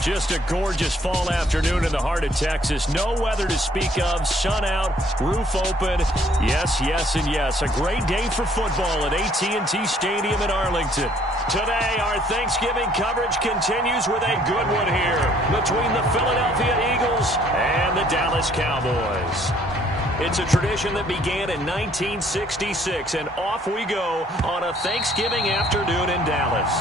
Just a gorgeous fall afternoon in the heart of Texas. No weather to speak of. Sun out, roof open. Yes, yes, and yes. A great day for football at AT&T Stadium in Arlington. Today, our Thanksgiving coverage continues with a good one here between the Philadelphia Eagles and the Dallas Cowboys. It's a tradition that began in 1966, and off we go on a Thanksgiving afternoon in Dallas.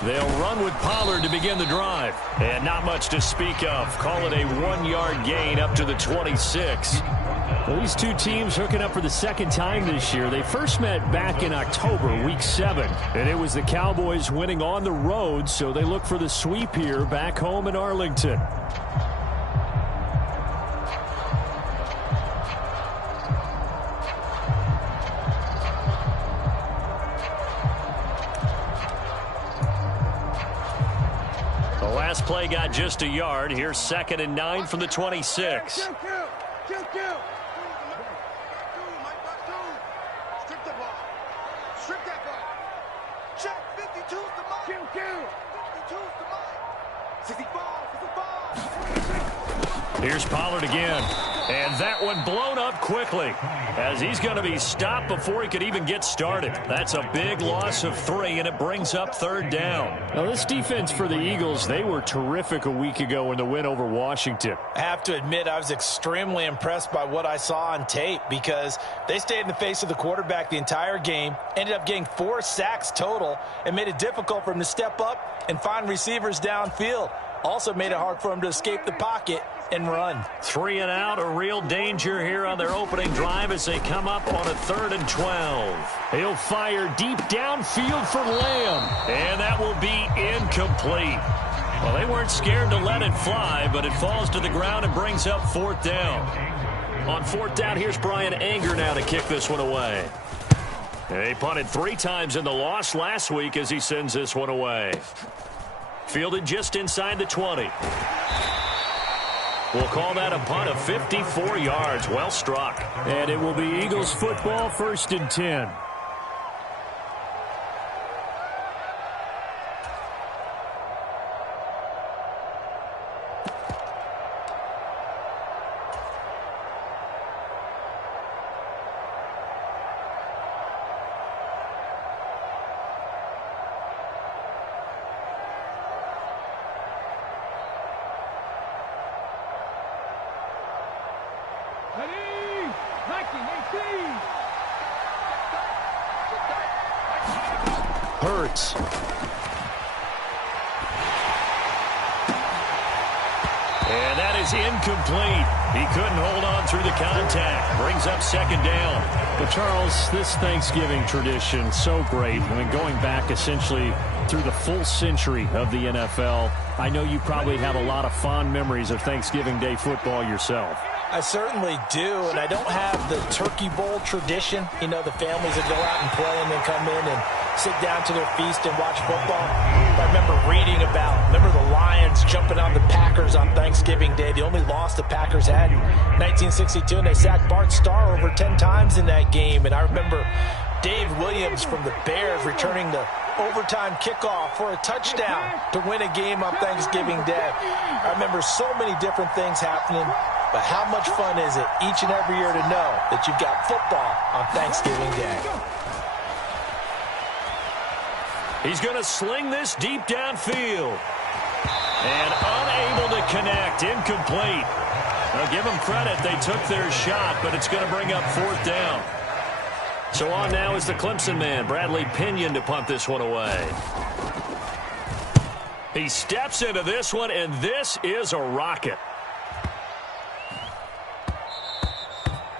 They'll run with Pollard to begin the drive. And not much to speak of. Call it a 1-yard gain up to the 26. Well, these two teams hooking up for the second time this year. They first met back in October, Week 7. And it was the Cowboys winning on the road, so they look for the sweep here back home in Arlington. Last play got just a yard. Here's 2nd and 9 from the 26. Strip the ball. Strip that ball. Check 52's the mark. 52's the mark. 65. Here's Pollard again. And that one blown up quickly as he's going to be stopped before he could even get started. That's a big loss of 3, and it brings up 3rd down. Now, this defense for the Eagles, they were terrific a week ago in the win over Washington. I have to admit, I was extremely impressed by what I saw on tape because they stayed in the face of the quarterback the entire game, ended up getting 4 sacks total, and made it difficult for him to step up and find receivers downfield. Also made it hard for him to escape the pocket and run. 3 and out, a real danger here on their opening drive as they come up on a 3rd and 12. He'll fire deep downfield for Lamb. And that will be incomplete. Well, they weren't scared to let it fly, but it falls to the ground and brings up 4th down. On 4th down, here's Brian Anger now to kick this one away. He punted 3 times in the loss last week as he sends this one away. Fielded just inside the 20. We'll call that a punt of 54 yards. Well struck. And it will be Eagles football, 1st and 10. Hurts. And that is incomplete. He couldn't hold on through the contact. Brings up 2nd down. But, Charles, this Thanksgiving tradition, so great. I mean, going back essentially through the full century of the NFL, I know you probably have a lot of fond memories of Thanksgiving Day football yourself. I certainly do, and I don't have the Turkey Bowl tradition. You know, the families that go out and play and then come in and sit down to their feast and watch football. I remember reading remember the Lions jumping on the Packers on Thanksgiving Day. The only loss the Packers had in 1962, and they sacked Bart Starr over 10 times in that game. And I remember Dave Williams from the Bears returning the overtime kickoff for a touchdown to win a game on Thanksgiving Day. I remember so many different things happening, but how much fun is it each and every year to know that you've got football on Thanksgiving Day? He's going to sling this deep downfield. And unable to connect. Incomplete. Now give them credit. They took their shot, but it's going to bring up 4th down. So on now is the Clemson man, Bradley Pinion, to punt this one away. He steps into this one, and this is a rocket.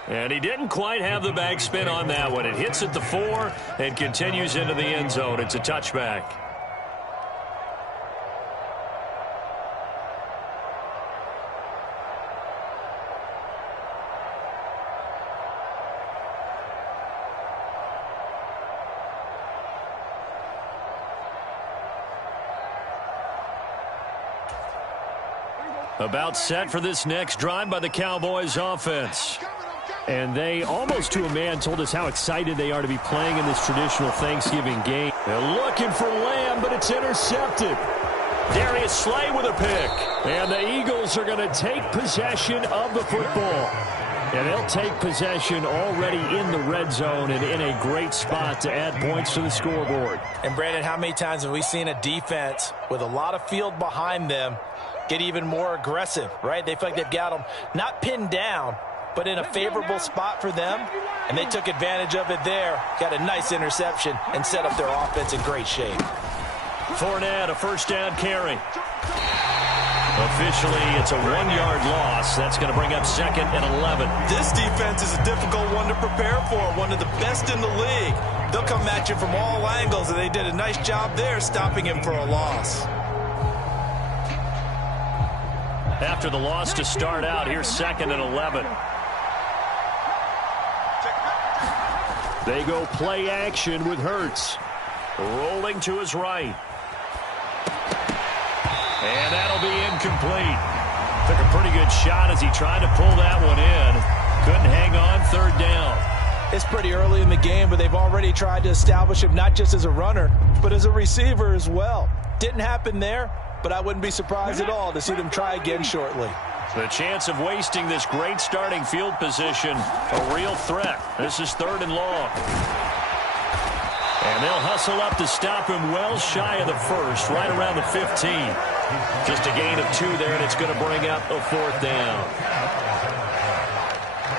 And he didn't quite have the bag spin on that one. It hits at the 4 and continues into the end zone. It's a touchback. About set for this next drive by the Cowboys offense. And they, almost to a man, told us how excited they are to be playing in this traditional Thanksgiving game. They're looking for Lamb, but it's intercepted. Darius Slay with a pick. And the Eagles are going to take possession of the football. And they'll take possession already in the red zone and in a great spot to add points to the scoreboard. And, Brandon, how many times have we seen a defense with a lot of field behind them get even more aggressive, right? They feel like they've got them not pinned down, but in a favorable spot for them, and they took advantage of it there, got a nice interception, and set up their offense in great shape. Fournette, a first down carry. Officially, it's a 1-yard loss. That's going to bring up 2nd and 11. This defense is a difficult one to prepare for, one of the best in the league. They'll come at you from all angles, and they did a nice job there stopping him for a loss. After the loss to start out, here's 2nd and 11. They go play action with Hurts. Rolling to his right. And that'll be incomplete. Took a pretty good shot as he tried to pull that one in. Couldn't hang on, 3rd down. It's pretty early in the game, but they've already tried to establish him not just as a runner, but as a receiver as well. Didn't happen there, but I wouldn't be surprised at all to see them try again shortly. The chance of wasting this great starting field position, a real threat. This is 3rd and long. And they'll hustle up to stop him well shy of the 1st, right around the 15. Just a gain of 2 there, and it's going to bring up a 4th down.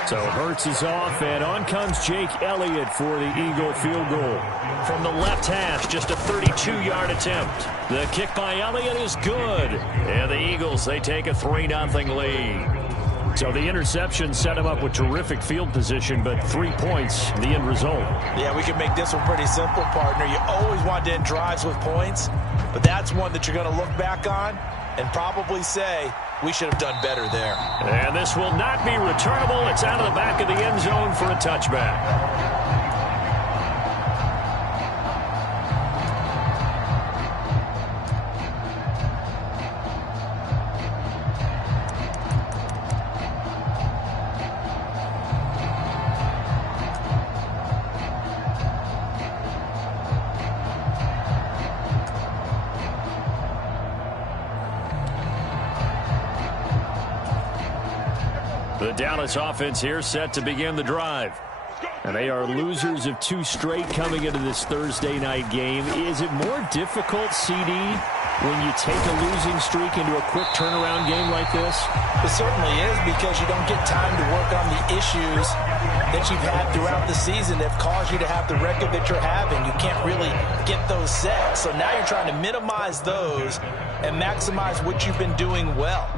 So Hurts is off, and on comes Jake Elliott for the Eagle field goal. From the left hash, just a 32-yard attempt. The kick by Elliott is good. And the Eagles, they take a 3-0 lead. So the interception set him up with terrific field position, but 3 points, the end result. Yeah, we can make this one pretty simple, partner. You always want to end drives with points, but that's one that you're going to look back on and probably say, we should have done better there. And this will not be returnable. It's out of the back of the end zone for a touchback. The Dallas offense here set to begin the drive. And they are losers of 2 straight coming into this Thursday night game. Is it more difficult, CD, when you take a losing streak into a quick turnaround game like this? It certainly is, because you don't get time to work on the issues that you've had throughout the season that have caused you to have the record that you're having. You can't really get those set. So now you're trying to minimize those and maximize what you've been doing well.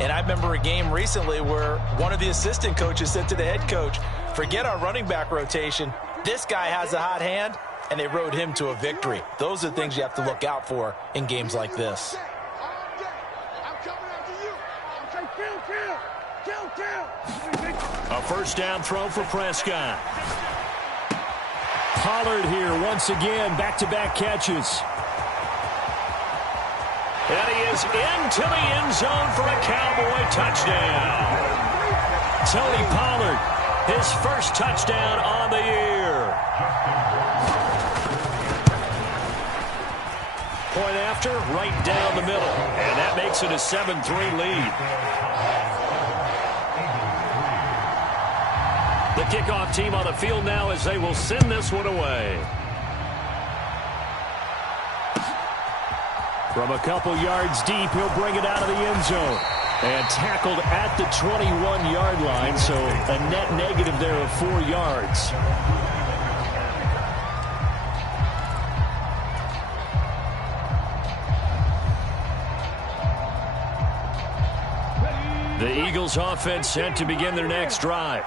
And I remember a game recently where one of the assistant coaches said to the head coach, forget our running back rotation. This guy has a hot hand, and they rode him to a victory. Those are the things you have to look out for in games like this. A first down throw for Prescott. Pollard here once again, back-to-back catches. And he is into the end zone for a Cowboy touchdown. Tony Pollard, his first touchdown on the year. Point after, right down the middle. And that makes it a 7-3 lead. The kickoff team on the field now as they will send this one away. From a couple yards deep, he'll bring it out of the end zone. And tackled at the 21-yard line, so a net negative there of 4 yards. The Eagles offense set to begin their next drive.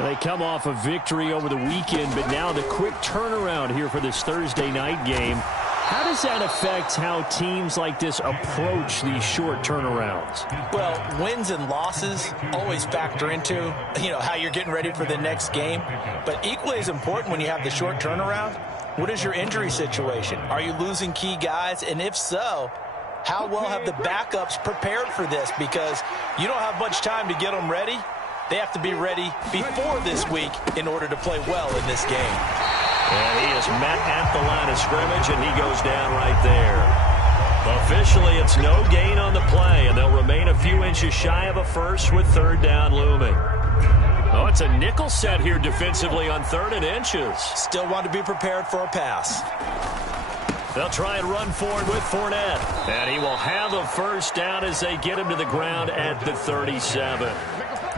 They come off a victory over the weekend, but now the quick turnaround here for this Thursday night game. How does that affect how teams like this approach these short turnarounds? Well, wins and losses always factor into, how you're getting ready for the next game. But equally as important when you have the short turnaround, what is your injury situation? Are you losing key guys? And if so, how well have the backups prepared for this? Because you don't have much time to get them ready. They have to be ready before this week in order to play well in this game. And he is met at the line of scrimmage, and he goes down right there. Officially, it's no gain on the play, and they'll remain a few inches shy of a first with third down looming. Oh, it's a nickel set here defensively on 3rd and inches. Still want to be prepared for a pass. They'll try and run forward with Fournette. And he will have a first down as they get him to the ground at the 37.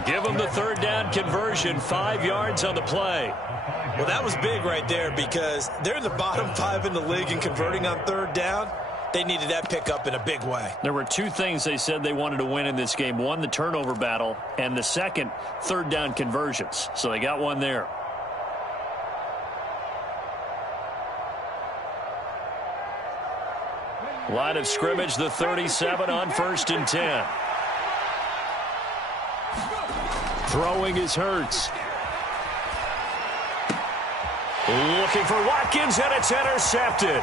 Give him the third down conversion, 5 yards on the play. Well, that was big right there because they're in the bottom 5 in the league in converting on third down. They needed that pickup in a big way. There were 2 things they said they wanted to win in this game. One, the turnover battle, and the second, third down conversions. So they got one there. Line of scrimmage, the 37 on 1st and 10. Throwing is Hurts. Looking for Watkins, and it's intercepted.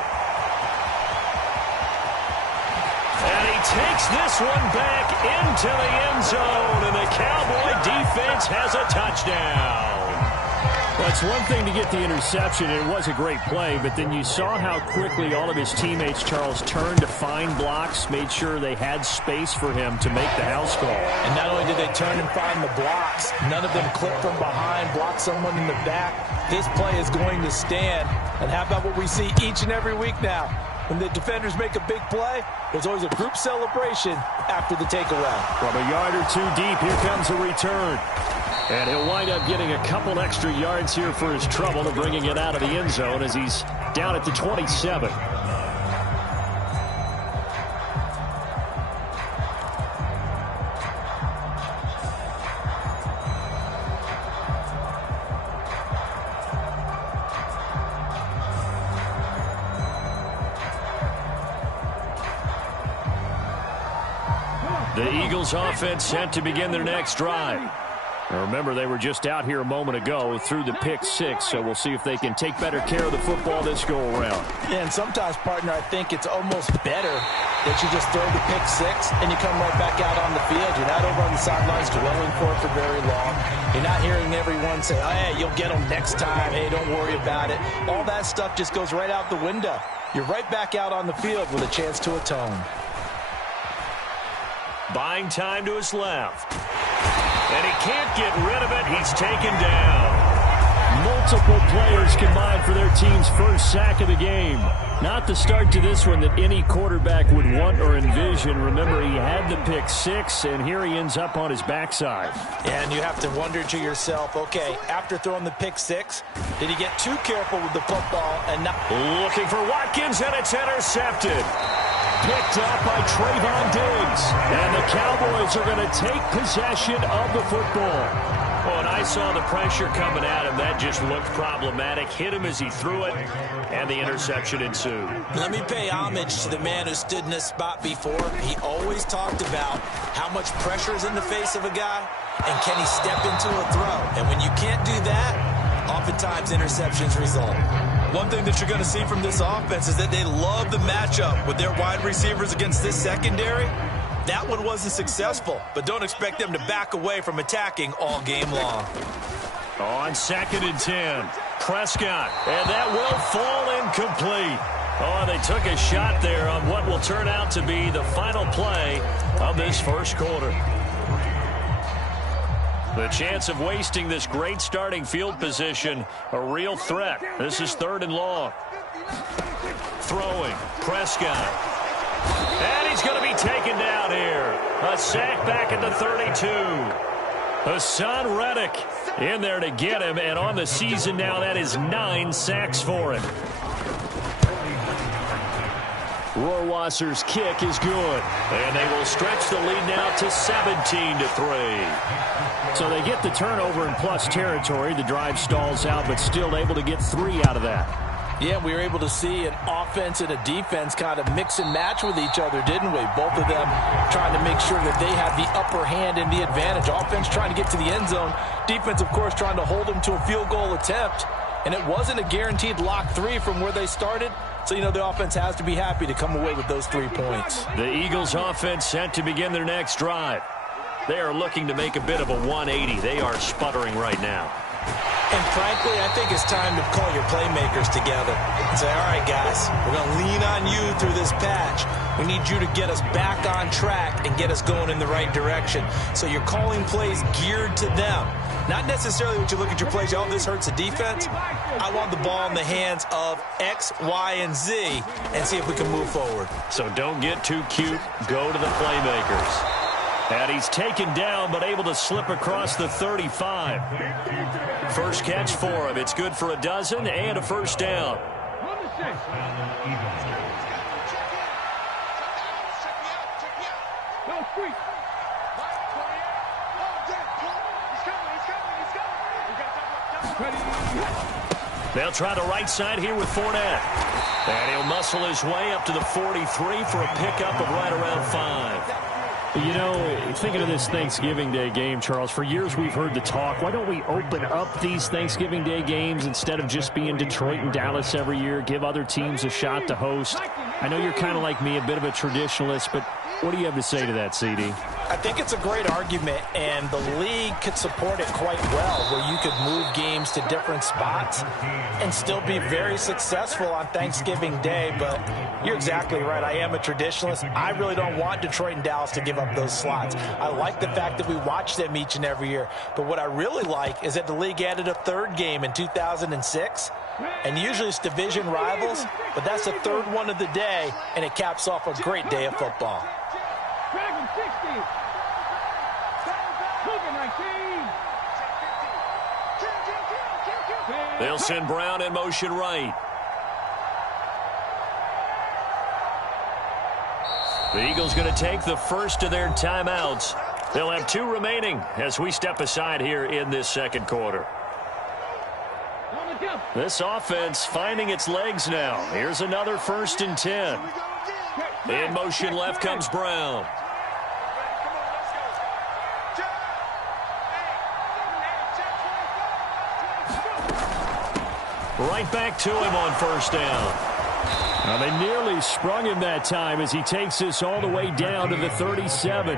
And he takes this one back into the end zone, and the Cowboy defense has a touchdown. Well, it's one thing to get the interception, and it was a great play, but then you saw how quickly all of his teammates, Charles, turned to find blocks, made sure they had space for him to make the house call. And not only did they turn and find the blocks, none of them clipped from behind, blocked someone in the back. This play is going to stand. And how about what we see each and every week now? When the defenders make a big play, there's always a group celebration after the takeaway. From a yard or 2 deep, here comes a return. And he'll wind up getting a couple extra yards here for his trouble and bringing it out of the end zone as he's down at the 27. The Eagles offense set to begin their next drive. Now remember, they were just out here a moment ago through the pick 6, so we'll see if they can take better care of the football this go-around. And sometimes, partner, I think it's almost better that you just throw the pick 6 and you come right back out on the field. You're not over on the sidelines dwelling for it for very long. You're not hearing everyone say, oh, hey, you'll get them next time. Hey, don't worry about it. All that stuff just goes right out the window. You're right back out on the field with a chance to atone. Buying time to his left. And he can't get rid of it. He's taken down. Multiple players combined for their team's first sack of the game. Not the start to this one that any quarterback would want or envision. Remember, he had the pick 6, and here he ends up on his backside. And you have to wonder to yourself, okay, after throwing the pick 6, did he get too careful with the football and not... Looking for Watkins, and it's intercepted. Picked up by Trayvon Diggs. And the Cowboys are going to take possession of the football. Oh, and I saw the pressure coming at him. That just looked problematic. Hit him as he threw it, and the interception ensued. Let me pay homage to the man who stood in this spot before. He always talked about how much pressure is in the face of a guy, and can he step into a throw. And when you can't do that, oftentimes interceptions result. One thing that you're going to see from this offense is that they love the matchup with their wide receivers against this secondary. That one wasn't successful, but don't expect them to back away from attacking all game long. On 2nd and 10, Prescott, and that will fall incomplete. Oh, they took a shot there on what will turn out to be the final play of this first quarter. The chance of wasting this great starting field position, a real threat. This is 3rd and long. Throwing, Prescott. And he's going to be taken down here. A sack back at the 32. Hassan Reddick in there to get him, and on the season now, that is 9 sacks for him. Rohrwasser's kick is good. And they will stretch the lead now to 17-3. So they get the turnover in plus territory. The drive stalls out, but still able to get 3 out of that. Yeah, we were able to see an offense and a defense kind of mix and match with each other, didn't we? Both of them trying to make sure that they have the upper hand and the advantage. Offense trying to get to the end zone. Defense, of course, trying to hold them to a field goal attempt. And it wasn't a guaranteed lock 3 from where they started. So, the offense has to be happy to come away with those 3 points. The Eagles offense set to begin their next drive. They are looking to make a bit of a 180. They are sputtering right now. And frankly, I think it's time to call your playmakers together and say, all right, guys, we're going to lean on you through this patch. We need you to get us back on track and get us going in the right direction. So you're calling plays geared to them. Not necessarily what you look at your plays, oh, this hurts the defense. I want the ball in the hands of X, Y, and Z and see if we can move forward. So don't get too cute. Go to the playmakers. And he's taken down, but able to slip across the 35. First catch for him. It's good for a dozen and a first down. They'll try the right side here with Fournette. And he'll muscle his way up to the 43 for a pickup of right around 5. Thinking of this Thanksgiving Day game, Charles, for years we've heard the talk, why don't we open up these Thanksgiving Day games instead of just being Detroit and Dallas every year, give other teams a shot to host? I know you're kind of like me, a bit of a traditionalist, but what do you have to say to that, CD? I think it's a great argument, and the league could support it quite well, where you could move games to different spots and still be very successful on Thanksgiving Day. But you're exactly right. I am a traditionalist. I really don't want Detroit and Dallas to give up those slots. I like the fact that we watch them each and every year. But what I really like is that the league added a third game in 2006. And usually it's division rivals, but that's the third one of the day, and it caps off a great day of football. They'll send Brown in motion right. The Eagles going to take the first of their timeouts. They'll have 2 remaining as we step aside here in this second quarter. This offense finding its legs now. Here's another 1st and 10. In motion left comes Brown. Right back to him on first down. Now they nearly sprung him that time as he takes this all the way down to the 37.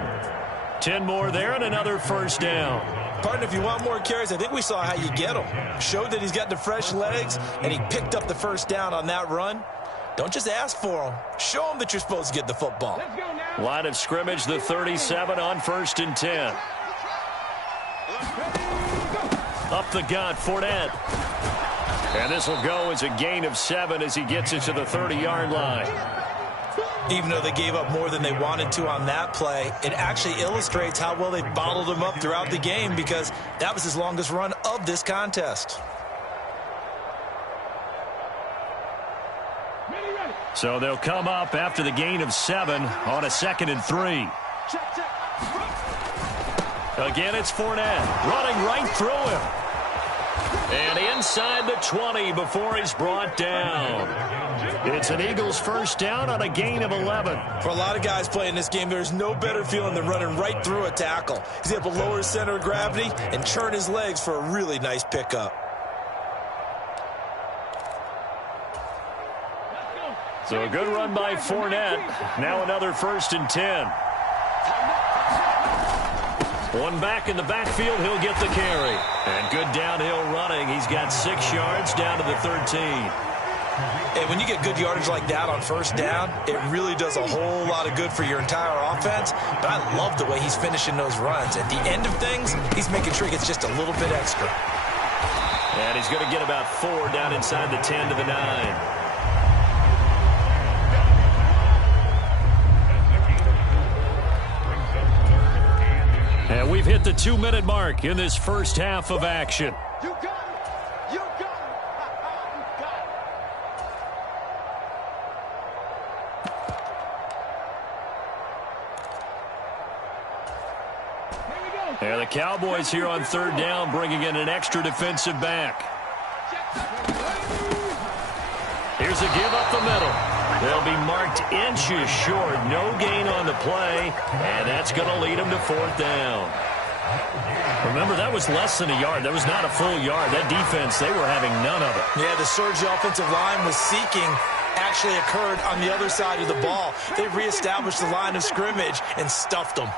10 more there and another first down. Partner, if you want more carries, I think we saw how you get him. Showed that he's got the fresh legs, and he picked up the first down on that run. Don't just ask for him. Show him that you're supposed to get the football. Line of scrimmage, the 37 on 1st and 10. Up the gut, Fournette. And this will go as a gain of 7 as he gets it to the 30-yard line. Even though they gave up more than they wanted to on that play, it actually illustrates how well they bottled him up throughout the game, because that was his longest run of this contest. So they'll come up after the gain of 7 on a 2nd and 3. Again, it's Fournette running right through him. And inside the 20 before he's brought down. It's an Eagles first down on a gain of 11. For a lot of guys playing this game, there's no better feeling than running right through a tackle. He's able to lower his center of gravity and churn his legs for a really nice pickup. So a good run by Fournette. Now another 1st and 10. One back in the backfield, he'll get the carry. And good downhill running. He's got 6 yards down to the 13. And when you get good yardage like that on first down, it really does a whole lot of good for your entire offense. But I love the way he's finishing those runs. At the end of things, he's making sure he gets just a little bit extra. And he's going to get about 4 down inside the 10 to the 9. And we've hit the 2-minute mark in this first half of action. You got it. You got it. You got And the Cowboys here on third down bringing in an extra defensive back. Here's a give up the middle. They'll be marked inches short. No gain on the play, and that's going to lead them to fourth down. Remember, that was less than a yard. That was not a full yard. That defense, they were having none of it. Yeah, the surge the offensive line was seeking actually occurred on the other side of the ball. They reestablished the line of scrimmage and stuffed them.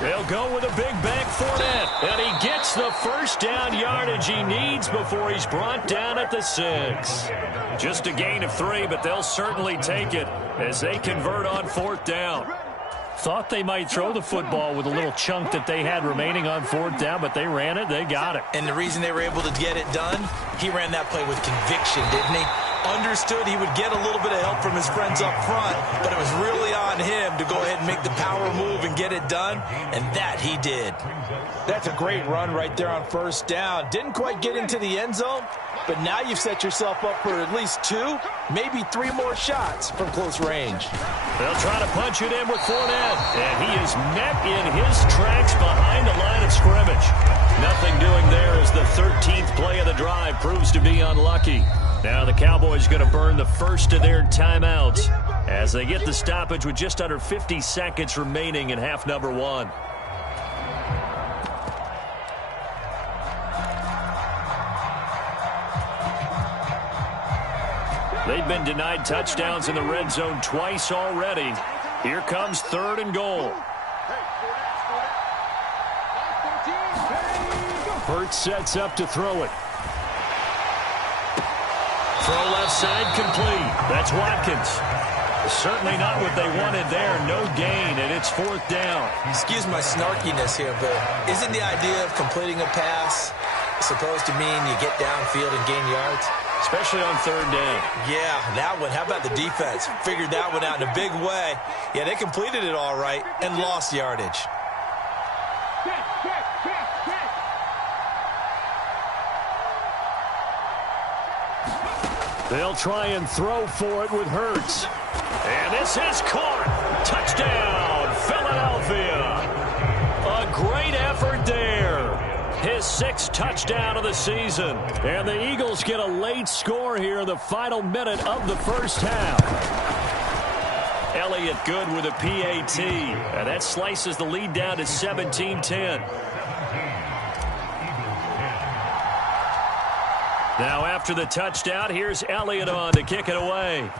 They'll go with a big bank Fournette, and he gets the first down yardage he needs before he's brought down at the 6. Just a gain of 3, but they'll certainly take it as they convert on fourth down. Thought they might throw the football with a little chunk that they had remaining on fourth down, but they ran it, they got it. And the reason they were able to get it done, he ran that play with conviction, didn't he? Understood he would get a little bit of help from his friends up front, but it was really on him to go ahead and make the power move and get it done, and that he did. That's a great run right there on first down. Didn't quite get into the end zone, but now you've set yourself up for at least 2, maybe 3 more shots from close range. They'll try to punch it in with Fournette, and he is met in his tracks behind the line of scrimmage. Nothing doing there as the 13th play of the drive proves to be unlucky. Now the Cowboys going to burn the first of their timeouts as they get the stoppage with just under 50 seconds remaining in half number 1. They've been denied touchdowns in the red zone twice already. Here comes 3rd and goal. Hurts sets up to throw it. Throw left side complete. That's Watkins. Certainly not what they wanted there. No gain, and it's fourth down. Excuse my snarkiness here, but isn't the idea of completing a pass supposed to mean you get downfield and gain yards? Especially on third down. Yeah, that one. How about the defense? Figured that one out in a big way. Yeah, they completed it all right and lost yardage. They'll try and throw for it with Hurts. And this is caught. Touchdown, Philadelphia. A great effort there. His 6th touchdown of the season. And the Eagles get a late score here in the final minute of the first half. Elliott good with a PAT. And that slices the lead down to 17-10. Now after the touchdown, here's Elliott on to kick it away.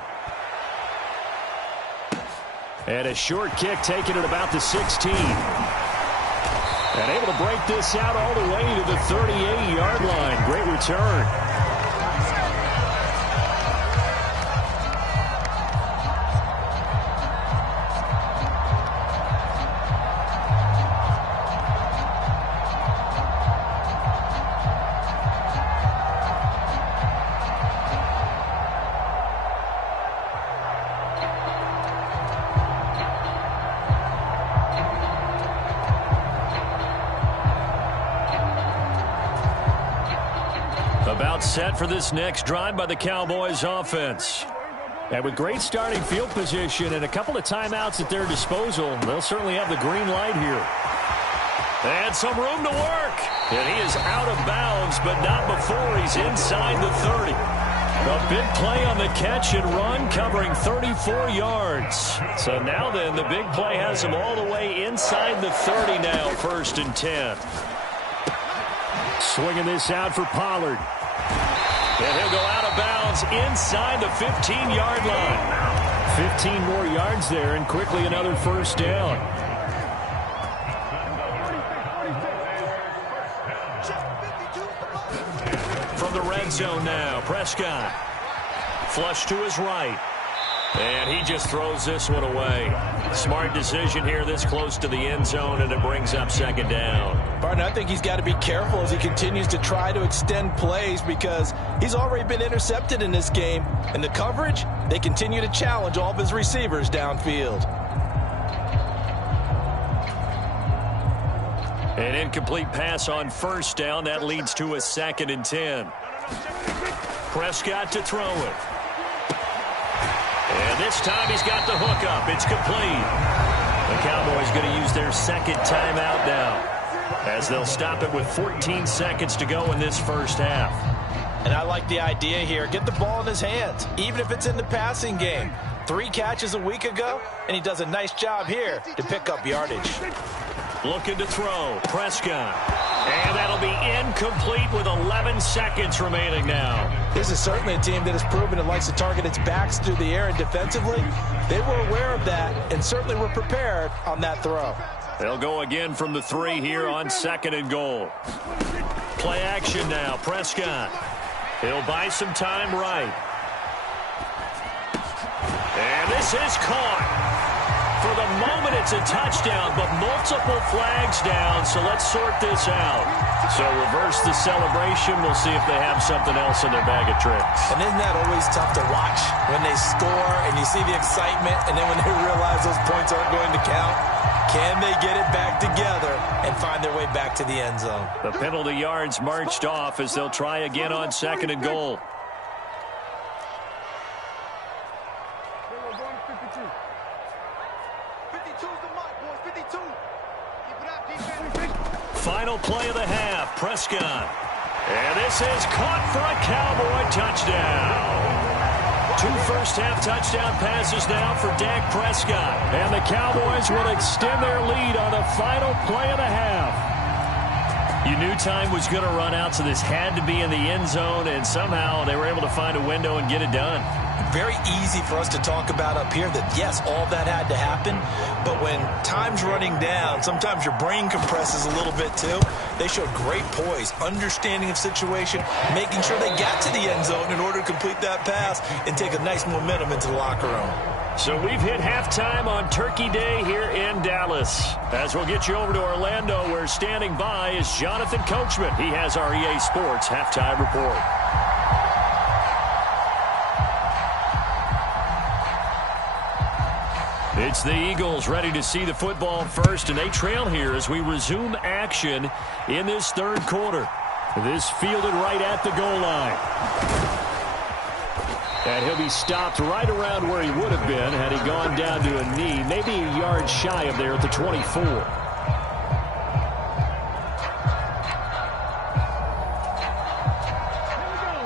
And a short kick taken at about the 16. And able to break this out all the way to the 38-yard line. Great return. About set for this next drive by the Cowboys offense. And with great starting field position and a couple of timeouts at their disposal, they'll certainly have the green light here. And some room to work. And he is out of bounds, but not before he's inside the 30. A big play on the catch and run, covering 34 yards. So now then, the big play has him all the way inside the 30 now, 1st and 10. Swinging this out for Pollard. And he'll go out of bounds inside the 15-yard line. 15 more yards there, and quickly another first down. From the red zone now, Prescott. Flush to his right. And he just throws this one away. Smart decision here this close to the end zone, and it brings up 2nd down. Barton, I think he's got to be careful as he continues to try to extend plays because he's already been intercepted in this game. And the coverage, they continue to challenge all of his receivers downfield. An incomplete pass on first down. That leads to a 2nd and 10. Prescott to throw it. And this time he's got the hook up. It's complete. The Cowboys going to use their second timeout now, as they'll stop it with 14 seconds to go in this first half. And I like the idea here. Get the ball in his hands, even if it's in the passing game. 3 catches a week ago, and he does a nice job here to pick up yardage. Looking to throw. Prescott. And that'll be incomplete with 11 seconds remaining now. This is certainly a team that has proven it likes to target its backs through the air, and defensively, they were aware of that and certainly were prepared on that throw. They'll go again from the 3 here on 2nd and goal. Play action now. Prescott. He'll buy some time right. And this is caught. For the moment, it's a touchdown, but multiple flags down, so let's sort this out. So reverse the celebration. We'll see if they have something else in their bag of tricks. And isn't that always tough to watch when they score and you see the excitement, and then when they realize those points aren't going to count? Can they get it back together and find their way back to the end zone? The penalty yards marched off as they'll try again on 2nd and goal. Final play of the half. Prescott. And this is caught for a Cowboy touchdown. 2 first-half touchdown passes now for Dak Prescott. And the Cowboys will extend their lead on the final play of the half. You knew time was going to run out, so this had to be in the end zone, and somehow they were able to find a window and get it done. Very easy for us to talk about up here that, yes, all that had to happen, but when time's running down, sometimes your brain compresses a little bit too. They showed great poise, understanding of situation, making sure they got to the end zone in order to complete that pass and take a nice momentum into the locker room. So we've hit halftime on Turkey Day here in Dallas. As we'll get you over to Orlando, where standing by is Jonathan Coachman. He has our EA Sports halftime report. It's the Eagles ready to see the football first, and they trail here as we resume action in this 3rd quarter. This fielded right at the goal line. And he'll be stopped right around where he would have been had he gone down to a knee, maybe a yard shy of there at the 24.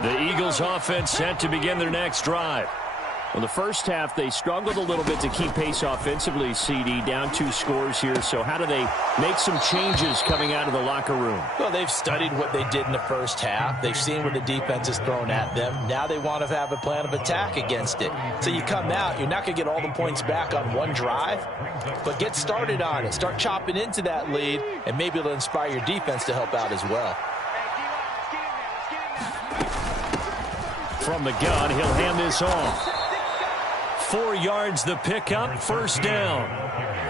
The Eagles offense set to begin their next drive. Well, the first half, they struggled a little bit to keep pace offensively, CD, down 2 scores here. So how do they make some changes coming out of the locker room? Well, they've studied what they did in the first half. They've seen what the defense has thrown at them. Now they want to have a plan of attack against it. So you come out, you're not going to get all the points back on one drive, but get started on it. Start chopping into that lead, and maybe it'll inspire your defense to help out as well. From the gun, he'll hand this off. 4 yards the pickup, 1st down.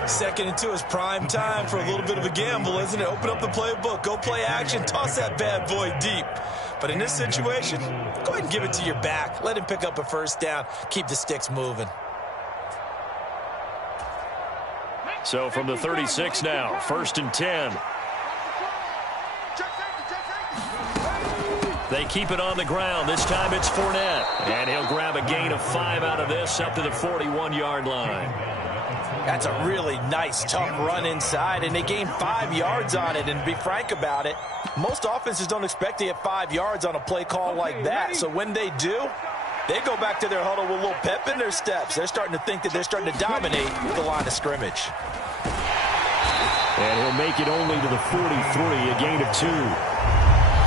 2nd and 2 is prime time for a little bit of a gamble, isn't it? Open up the playbook, go play action, toss that bad boy deep. But in this situation, go ahead and give it to your back. Let him pick up a 1st down. Keep the sticks moving. So from the 36 now, 1st and 10. They keep it on the ground. This time it's Fournette. And he'll grab a gain of 5 out of this up to the 41-yard line. That's a really nice, tough run inside, and they gained 5 yards on it. And to be frank about it, most offenses don't expect to get 5 yards on a play call like that. So when they do, they go back to their huddle with a little pep in their steps. They're starting to think that they're starting to dominate the line of scrimmage. And he'll make it only to the 43, a gain of 2.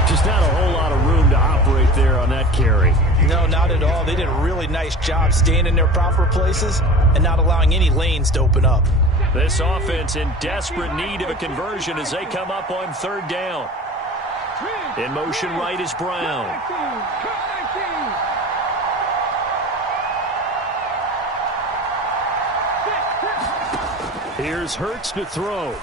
Just not a whole lot of room to operate there on that carry. No, not at all. They did a really nice job staying in their proper places and not allowing any lanes to open up. This offense in desperate need of a conversion as they come up on 3rd down. In motion right is Brown. Here's Hurts to throw.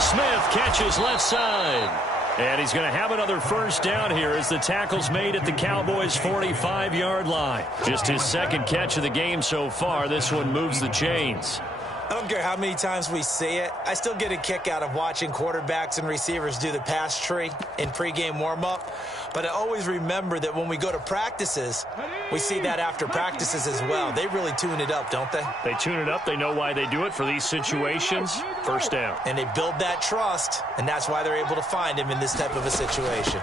Smith catches left side. And he's going to have another 1st down here as the tackle's made at the Cowboys' 45-yard line. Just his 2nd catch of the game so far. This one moves the chains. I don't care how many times we see it. I still get a kick out of watching quarterbacks and receivers do the pass tree in pregame warm-up. But I always remember that when we go to practices, we see that after practices as well. They really tune it up, don't they? They tune it up. They know why they do it for these situations. First down. And they build that trust, and that's why they're able to find him in this type of a situation.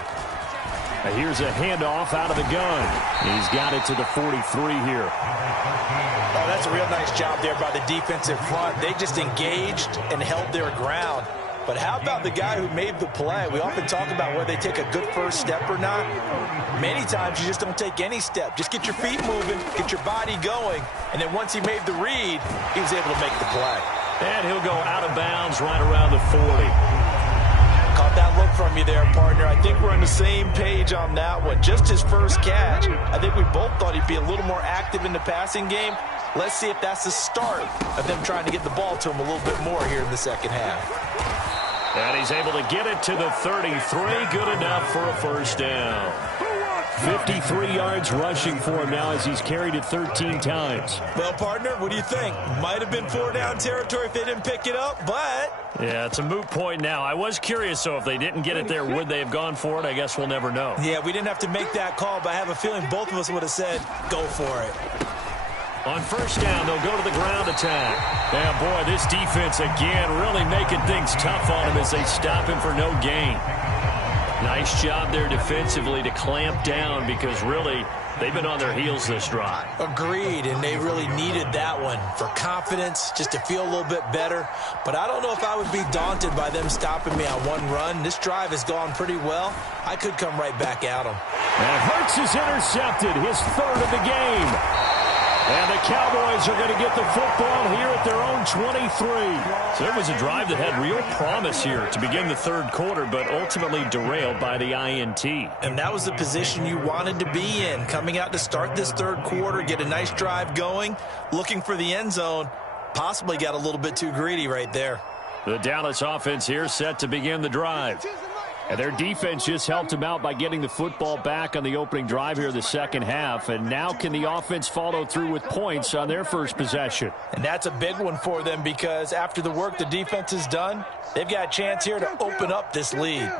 Here's a handoff out of the gun. He's got it to the 43 here. Oh, that's a real nice job there by the defensive front. They just engaged and held their ground. But how about the guy who made the play? We often talk about whether they take a good first step or not. Many times you just don't take any step. Just get your feet moving, get your body going, and then once he made the read, he was able to make the play. And he'll go out of bounds right around the 40. Caught that look from you there, partner. I think we're on the same page on that one. Just his first catch. I think we both thought he'd be a little more active in the passing game. Let's see if that's the start of them trying to get the ball to him a little bit more here in the second half. And he's able to get it to the 33. Good enough for a first down. 53 yards rushing for him now as he's carried it 13 times. Well, partner, what do you think? Might have been 4-down territory if they didn't pick it up, but... Yeah, it's a moot point now. I was curious, so if they didn't get it there, would they have gone for it? I guess we'll never know. Yeah, we didn't have to make that call, but I have a feeling both of us would have said, go for it. On first down, they'll go to the ground attack. Yeah, boy, this defense again really making things tough on him as they stop him for no gain. Nice job there defensively to clamp down because really they've been on their heels this drive. Agreed, and they really needed that one for confidence, just to feel a little bit better. But I don't know if I would be daunted by them stopping me on one run. This drive has gone pretty well. I could come right back at them. And Hurts is intercepted, his third of the game. And the Cowboys are going to get the football here at their own 23. So it was a drive that had real promise here to begin the third quarter, but ultimately derailed by the INT. And that was the position you wanted to be in, coming out to start this third quarter, get a nice drive going, looking for the end zone. Possibly got a little bit too greedy right there. The Dallas offense here set to begin the drive. And their defense just helped them out by getting the football back on the opening drive here in the second half. And now can the offense follow through with points on their first possession? And that's a big one for them because after the work the defense has done, they've got a chance here to open up this lead.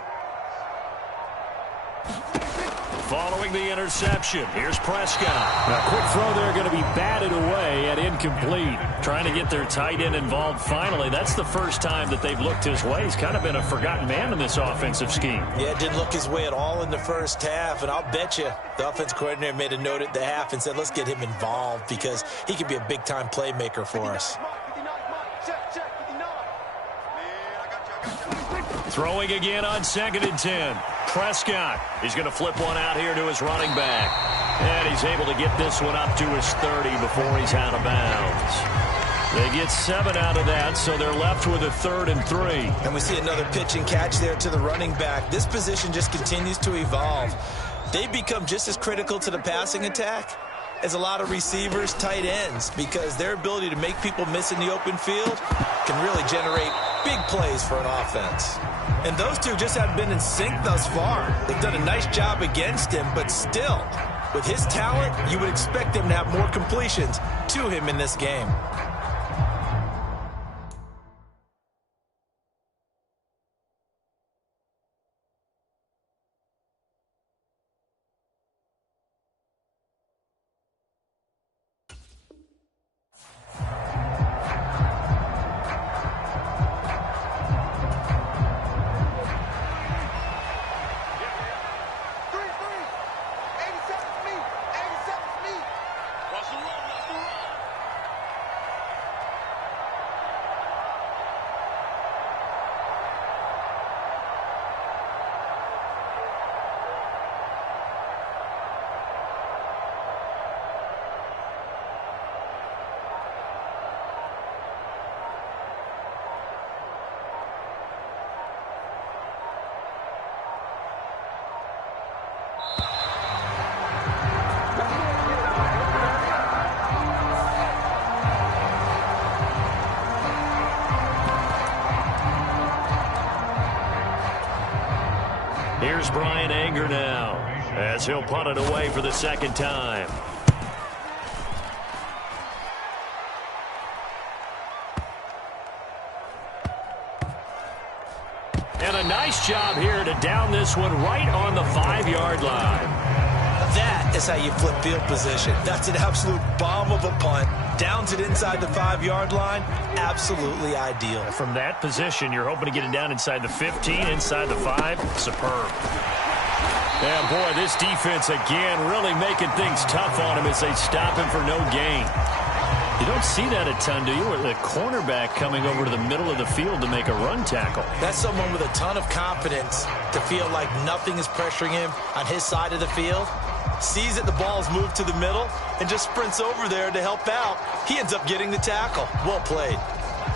Following the interception, here's Prescott. A quick throw there going to be batted away and incomplete. Trying to get their tight end involved finally. That's the first time that they've looked his way. He's kind of been a forgotten man in this offensive scheme. Yeah, it didn't look his way at all in the first half, and I'll bet you the offense coordinator made a note at the half and said, let's get him involved because he could be a big-time playmaker for us. Throwing again on 2nd and 10. Prescott is going to flip one out here to his running back. And he's able to get this one up to his 30 before he's out of bounds. They get 7 out of that, so they're left with a 3rd and 3. And we see another pitch and catch there to the running back. This position just continues to evolve. They become just as critical to the passing attack as a lot of receivers, tight ends, because their ability to make people miss in the open field can really generate big plays for an offense. And those two just haven't been in sync thus far. They've done a nice job against him, but still, with his talent, you would expect him to have more completions to him in this game. Here's Brian Anger now as he'll punt it away for the second time. And a nice job here to down this one right on the 5-yard line. That is how you flip field position. That's an absolute bomb of a punt. Downs it inside the 5-yard line. Absolutely ideal. From that position, you're hoping to get it down inside the 15, inside the 5. Superb. Yeah, boy, this defense again really making things tough on him as they stop him for no gain. You don't see that a ton, do you? With the cornerback coming over to the middle of the field to make a run tackle. That's someone with a ton of confidence to feel like nothing is pressuring him on his side of the field. Sees that the ball's moved to the middle and just sprints over there to help out. He ends up getting the tackle. Well played.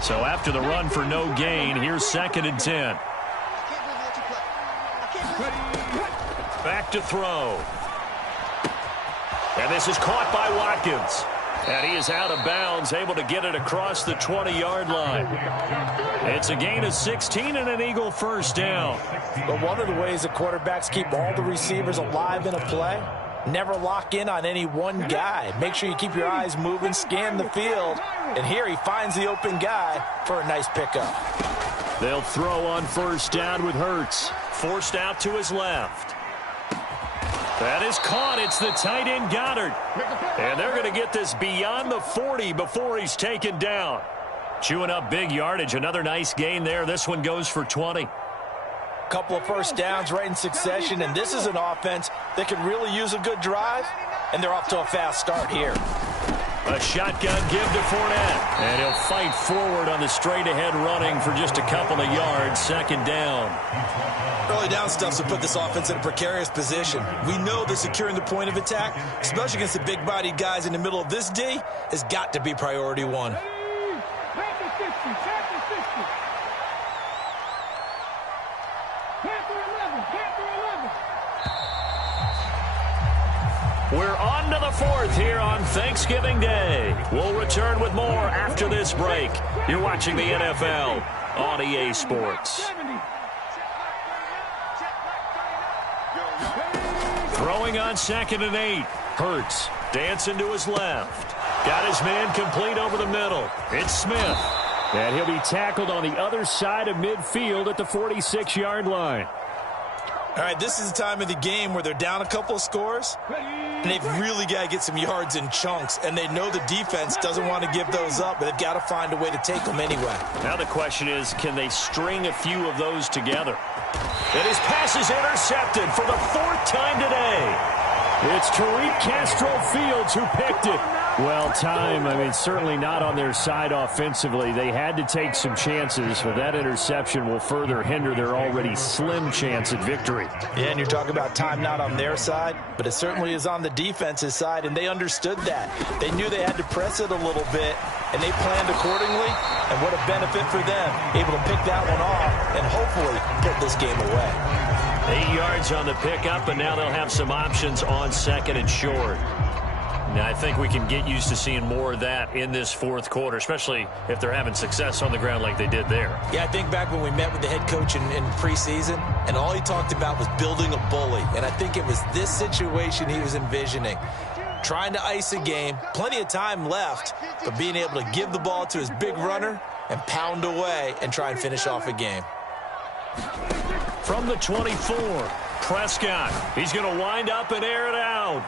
So after the run for no gain, here's 2nd and 10. Back to throw. And this is caught by Watkins. And he is out of bounds, able to get it across the 20-yard line. It's a gain of 16 and an Eagle first down. But one of the ways the quarterbacks keep all the receivers alive in a play, never lock in on any one guy. Make sure you keep your eyes moving, scan the field. And here he finds the open guy for a nice pickup. They'll throw on first down with Hurts. Forced out to his left. That is caught. It's the tight end Goddard. And they're going to get this beyond the 40 before he's taken down. Chewing up big yardage. Another nice gain there. This one goes for 20. Couple of first downs right in succession, and this is an offense that can really use a good drive, and they're off to a fast start here. A shotgun give to Fournette. And he'll fight forward on the straight-ahead running for just a couple of yards. 2nd down. Early down stuff will put this offense in a precarious position. We know that securing the point of attack, especially against the big-bodied guys in the middle of this D, has got to be priority 1. We're on to the 4th here on Thanksgiving Day. We'll return with more after this break. You're watching the NFL on EA Sports. Throwing on 2nd and 8. Hurts dancing to his left. Got his man complete over the middle. It's Smith. And he'll be tackled on the other side of midfield at the 46-yard line. All right, this is the time of the game where they're down a couple of scores, and they've really got to get some yards in chunks, and they know the defense doesn't want to give those up, but they've got to find a way to take them anyway. Now the question is, can they string a few of those together? And his pass is intercepted for the 4th time today. It's Tariq Castro-Fields who picked it. Well, certainly not on their side offensively. They had to take some chances, but that interception will further hinder their already slim chance at victory. Yeah, and you're talking about time not on their side, but it certainly is on the defense's side, and they understood that. They knew they had to press it a little bit, and they planned accordingly, and what a benefit for them, able to pick that one off and hopefully put this game away. 8 yards on the pickup, and now they'll have some options on 2nd and short. Now, I think we can get used to seeing more of that in this 4th quarter, especially if they're having success on the ground like they did there. Yeah, I think back when we met with the head coach in preseason, and all he talked about was building a bully. And I think it was this situation he was envisioning. Trying to ice a game, plenty of time left, but being able to give the ball to his big runner and pound away and try and finish off a game. From the 24, Prescott. He's going to wind up and air it out.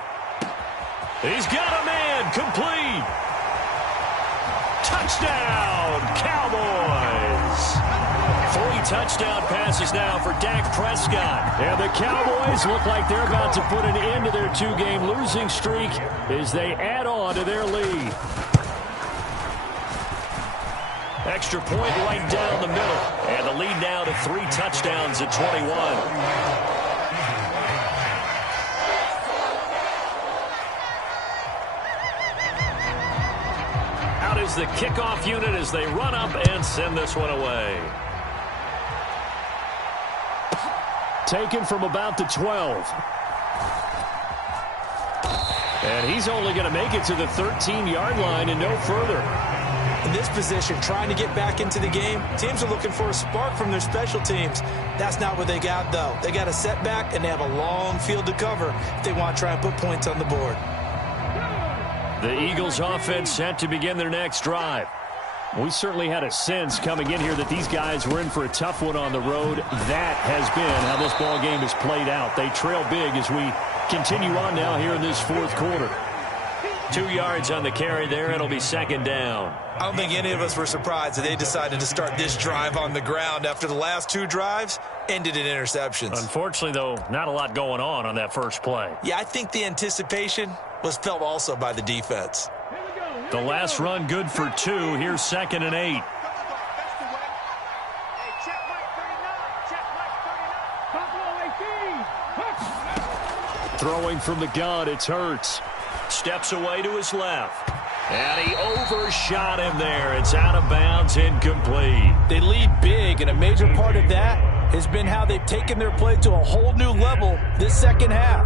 He's got a man complete. Touchdown, Cowboys. 3 touchdown passes now for Dak Prescott. And the Cowboys look like they're about to put an end to their 2-game losing streak as they add on to their lead. Extra point right down the middle. And the lead now to 3 touchdowns at 21. Is the kickoff unit as they run up and send this one away. Taken from about the 12. And he's only going to make it to the 13-yard line and no further. In this position, trying to get back into the game, teams are looking for a spark from their special teams. That's not what they got, though. They got a setback, and they have a long field to cover if they want to try and put points on the board. The Eagles offense set to begin their next drive. We certainly had a sense coming in here that these guys were in for a tough one on the road. That has been how this ball game has played out. They trail big as we continue on now here in this fourth quarter. 2 yards on the carry there. It'll be second down. I don't think any of us were surprised that they decided to start this drive on the ground after the last 2 drives ended in interceptions. Unfortunately, though, not a lot going on that first play. Yeah, I think the anticipation was felt also by the defense. The last run good for 2. Here's 2nd and 8. Throwing from the gun, it's Hurts. Steps away to his left. And he overshot him there. It's out of bounds, incomplete. They lead big, and a major part of that has been how they've taken their play to a whole new level this second half.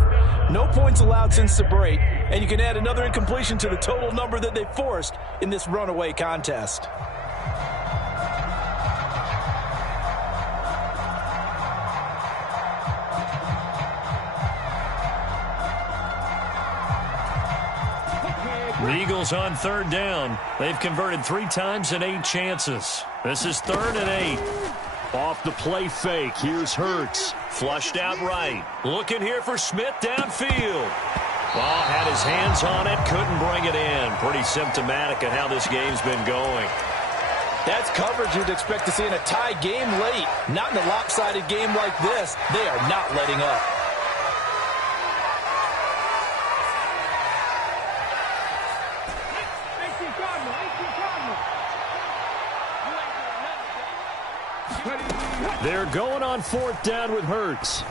No points allowed since the break, and you can add another incompletion to the total number that they forced in this runaway contest. The Eagles on 3rd down. They've converted 3 times in 8 chances. This is 3rd and 8. Off the play fake, here's Hurts. Flushed out right. Looking here for Smith downfield. Ball had his hands on it, couldn't bring it in. Pretty symptomatic of how this game's been going. That's coverage you'd expect to see in a tie game late. Not in a lopsided game like this. They are not letting up. They're going on 4th down with Hurts.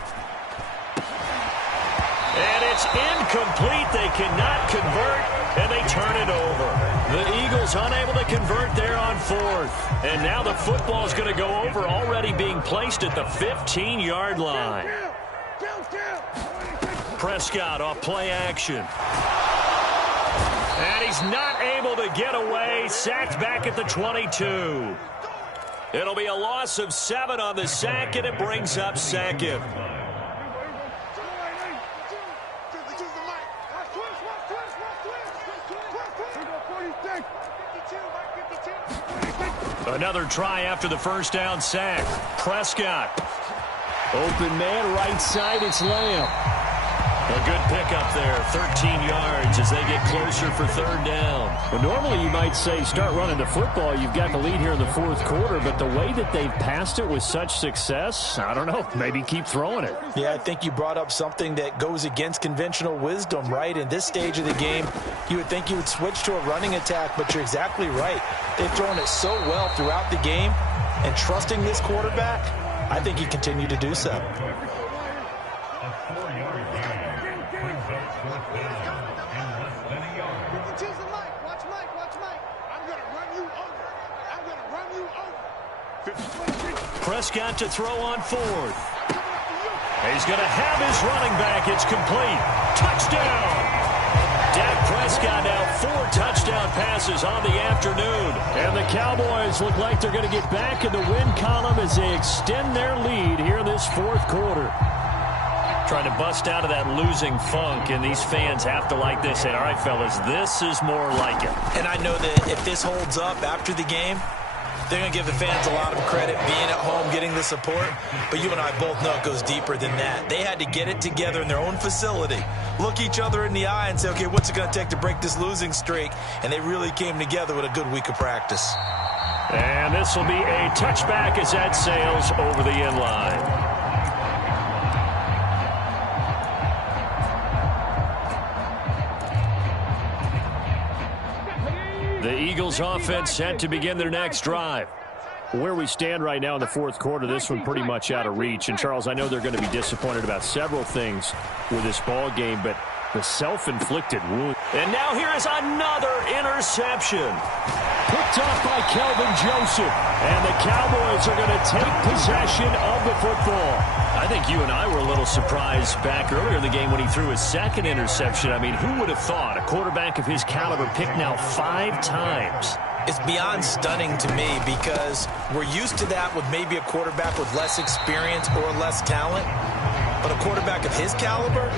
And it's incomplete. They cannot convert, and they turn it over. The Eagles unable to convert there on 4th. And now the football is going to go over, already being placed at the 15-yard line. Prescott off play action. And he's not able to get away. Sacked back at the 22. It'll be a loss of 7 on the sack, and it brings up 2nd. Another try after the first down sack. Prescott. Open man, right side, it's Lamb. A good pickup there, 13 yards as they get closer for 3rd down. Well, normally you might say start running the football. You've got the lead here in the 4th quarter, but the way that they've passed it with such success, I don't know, maybe keep throwing it. Yeah, I think you brought up something that goes against conventional wisdom, right? In this stage of the game, you would think you would switch to a running attack, but you're exactly right. They've thrown it so well throughout the game, and trusting this quarterback, I think he continued to do so. Prescott to throw on 4th. He's going to have his running back. It's complete. Touchdown! Dak Prescott now 4 touchdown passes on the afternoon. And the Cowboys look like they're going to get back in the win column as they extend their lead here in this 4th quarter. Trying to bust out of that losing funk, and these fans have to like this. Say, all right, fellas, this is more like it. And I know that if this holds up after the game, they're going to give the fans a lot of credit being at home, getting the support. But you and I both know it goes deeper than that. They had to get it together in their own facility, look each other in the eye and say, okay, what's it going to take to break this losing streak? And they really came together with a good week of practice. And this will be a touchback as that sails over the end line. The Eagles offense set to begin their next drive. Where we stand right now in the 4th quarter, this one pretty much out of reach. And, Charles, I know they're going to be disappointed about several things with this ball game, but the self-inflicted wound. And now here is another interception. Picked off by Kelvin Joseph. And the Cowboys are going to take possession of the football. I think you and I were a little surprised back earlier in the game when he threw his 2nd interception. I mean, who would have thought a quarterback of his caliber picked now 5 times? It's beyond stunning to me because we're used to that with maybe a quarterback with less experience or less talent. But a quarterback of his caliber,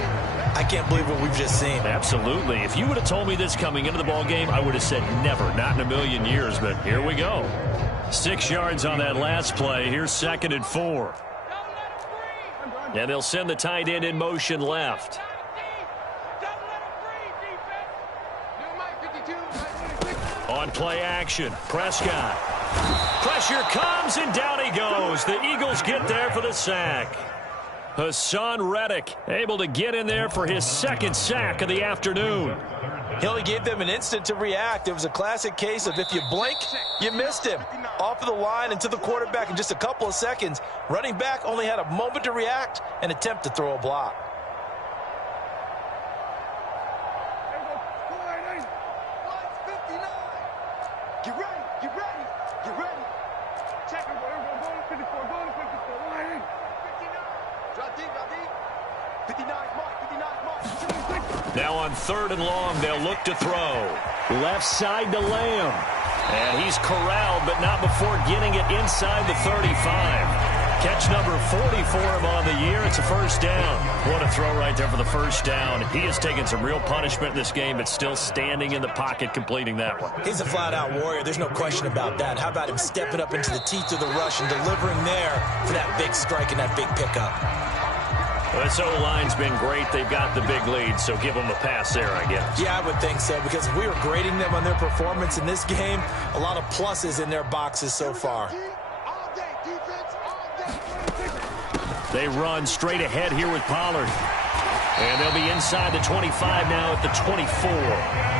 I can't believe what we've just seen. Absolutely. If you would have told me this coming into the ball game, I would have said never, not in a million years, but here we go. 6 yards on that last play. Here's 2nd and 4. And they'll send the tight end in motion left. On play action, Prescott. Pressure comes, and down he goes. The Eagles get there for the sack. Hassan Reddick able to get in there for his 2nd sack of the afternoon. He only gave them an instant to react. It was a classic case of if you blink, you missed him. Off of the line and to the quarterback in just a couple of seconds. Running back only had a moment to react and attempt to throw a block. Get ready, get ready, get ready. Check it, go to 54, go to 54, line. 59. Drop deep, 59 mark. Now on 3rd and long, they'll look to throw. Left side to Lamb. And he's corralled, but not before getting it inside the 35. Catch number 40 for him on the year. It's a 1st down. What a throw right there for the 1st down. He has taken some real punishment in this game, but still standing in the pocket completing that one. He's a flat-out warrior. There's no question about that. How about him stepping up into the teeth of the rush and delivering there for that big strike and that big pickup? Well, this O-line's been great. They've got the big lead, so give them a pass there, I guess. Yeah, I would think so, because if we were grading them on their performance in this game, a lot of pluses in their boxes so far. They run straight ahead here with Pollard. And they'll be inside the 25 now at the 24.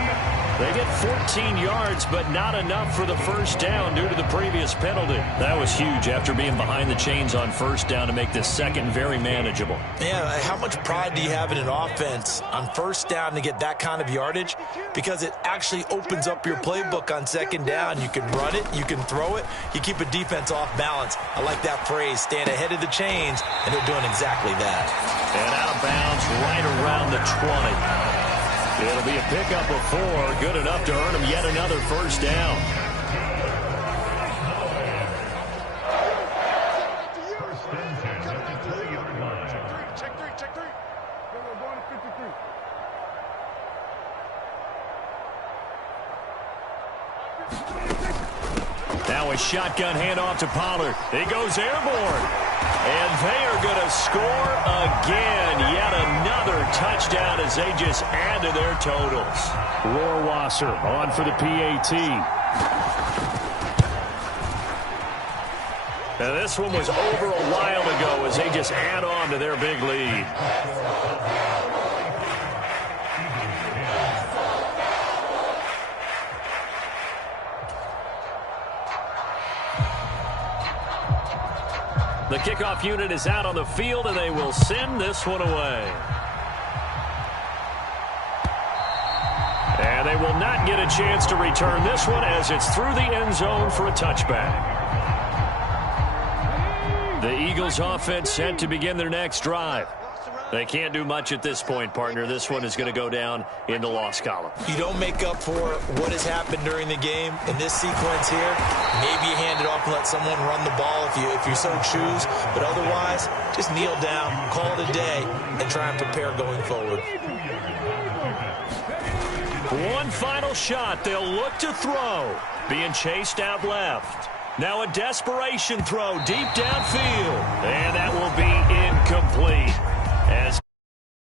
They get 14 yards, but not enough for the 1st down due to the previous penalty. That was huge after being behind the chains on 1st down to make this 2nd very manageable. Yeah, how much pride do you have in an offense on 1st down to get that kind of yardage? Because it actually opens up your playbook on 2nd down. You can run it, you can throw it, you keep a defense off balance. I like that phrase, stand ahead of the chains, and they're doing exactly that. And out of bounds right around the 20. It'll be a pickup of 4, good enough to earn him yet another 1st down. Check 3. Going to 53. Now a shotgun handoff to Pollard. He goes airborne. And they are going to score again. Yet another touchdown as they just add to their totals. Rohrwasser on for the PAT. Now this one was over a while ago as they just add on to their big lead. The kickoff unit is out on the field, and they will send this one away. And they will not get a chance to return this one as it's through the end zone for a touchback. The Eagles offense set to begin their next drive. They can't do much at this point, partner. This one is going to go down in the loss column. You don't make up for what has happened during the game in this sequence here. Maybe you hand it off and let someone run the ball if you so choose. But otherwise, just kneel down, call it a day, and try and prepare going forward. One final shot. They'll look to throw. Being chased out left. Now a desperation throw deep downfield. And that will be